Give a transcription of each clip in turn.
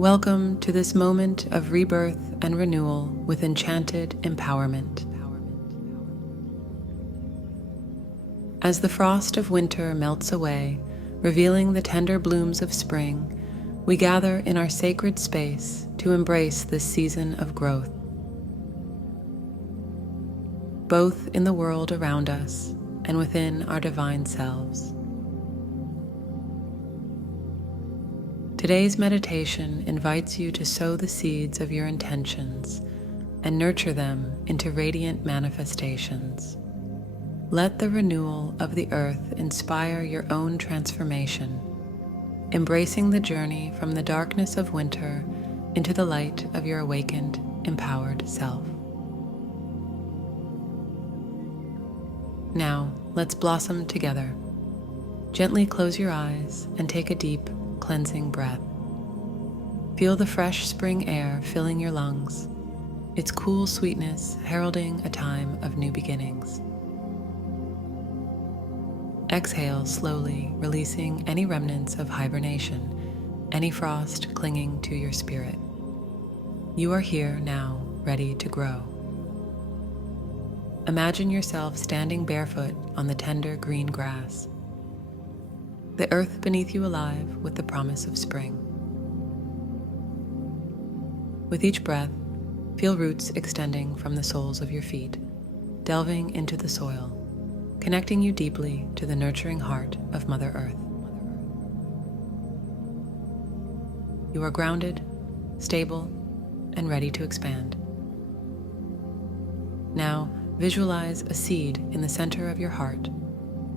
Welcome to this moment of rebirth and renewal with enchanted empowerment. As the frost of winter melts away, revealing the tender blooms of spring, we gather in our sacred space to embrace this season of growth, both in the world around us and within our divine selves. Today's meditation invites you to sow the seeds of your intentions and nurture them into radiant manifestations. Let the renewal of the earth inspire your own transformation, embracing the journey from the darkness of winter into the light of your awakened, empowered self. Now, let's blossom together. Gently close your eyes and take a deep, cleansing breath. Feel the fresh spring air filling your lungs, its cool sweetness heralding a time of new beginnings. Exhale slowly, releasing any remnants of hibernation, any frost clinging to your spirit. You are here now, ready to grow. Imagine yourself standing barefoot on the tender green grass, the earth beneath you alive with the promise of spring. With each breath, feel roots extending from the soles of your feet, delving into the soil, connecting you deeply to the nurturing heart of Mother Earth. You are grounded, stable, and ready to expand. Now, visualize a seed in the center of your heart,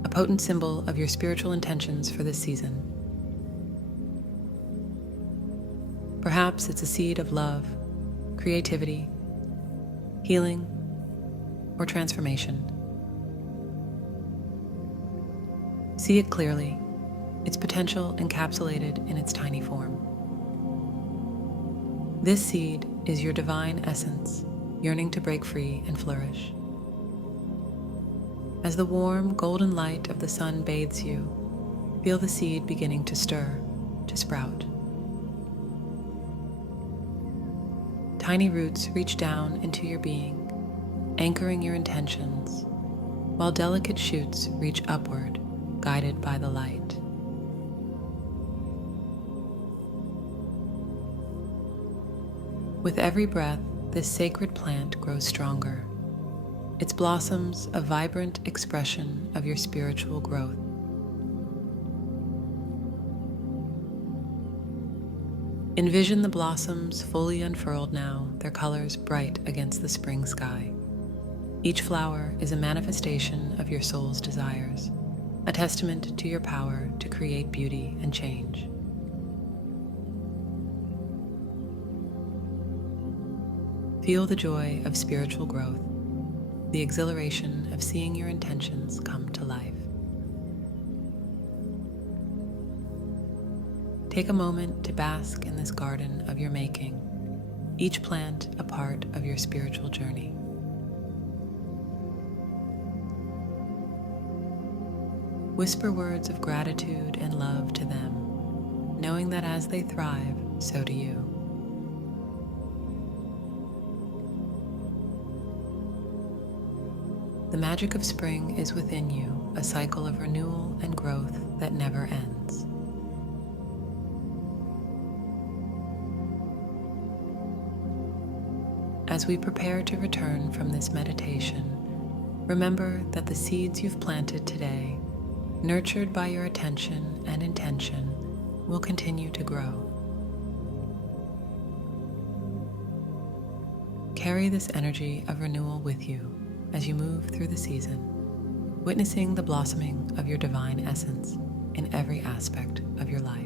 a potent symbol of your spiritual intentions for this season. Perhaps it's a seed of love, creativity, healing, or transformation. See it clearly, its potential encapsulated in its tiny form. This seed is your divine essence, yearning to break free and flourish. As the warm, golden light of the sun bathes you, feel the seed beginning to stir, to sprout. Tiny roots reach down into your being, anchoring your intentions, while delicate shoots reach upward, guided by the light. With every breath, this sacred plant grows stronger, its blossoms a vibrant expression of your spiritual growth. Envision the blossoms fully unfurled now, their colors bright against the spring sky. Each flower is a manifestation of your soul's desires, a testament to your power to create beauty and change. Feel the joy of spiritual growth, the exhilaration of seeing your intentions come to life. Take a moment to bask in this garden of your making, each plant a part of your spiritual journey. Whisper words of gratitude and love to them, knowing that as they thrive, so do you. The magic of spring is within you, a cycle of renewal and growth that never ends. As we prepare to return from this meditation, remember that the seeds you've planted today, nurtured by your attention and intention, will continue to grow. Carry this energy of renewal with you as you move through the season, witnessing the blossoming of your divine essence in every aspect of your life.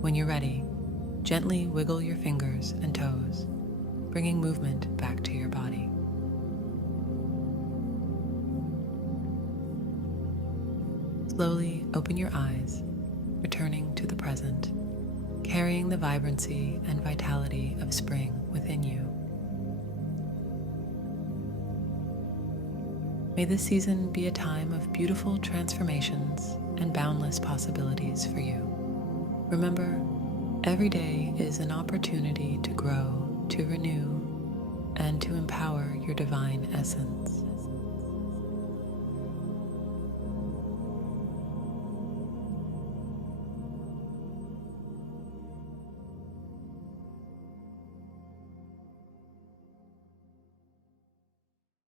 When you're ready, gently wiggle your fingers and toes, bringing movement back to your body. Slowly open your eyes, returning to the present, carrying the vibrancy and vitality of spring within you. May this season be a time of beautiful transformations and boundless possibilities for you. Remember, every day is an opportunity to grow, to renew, and to empower your divine essence.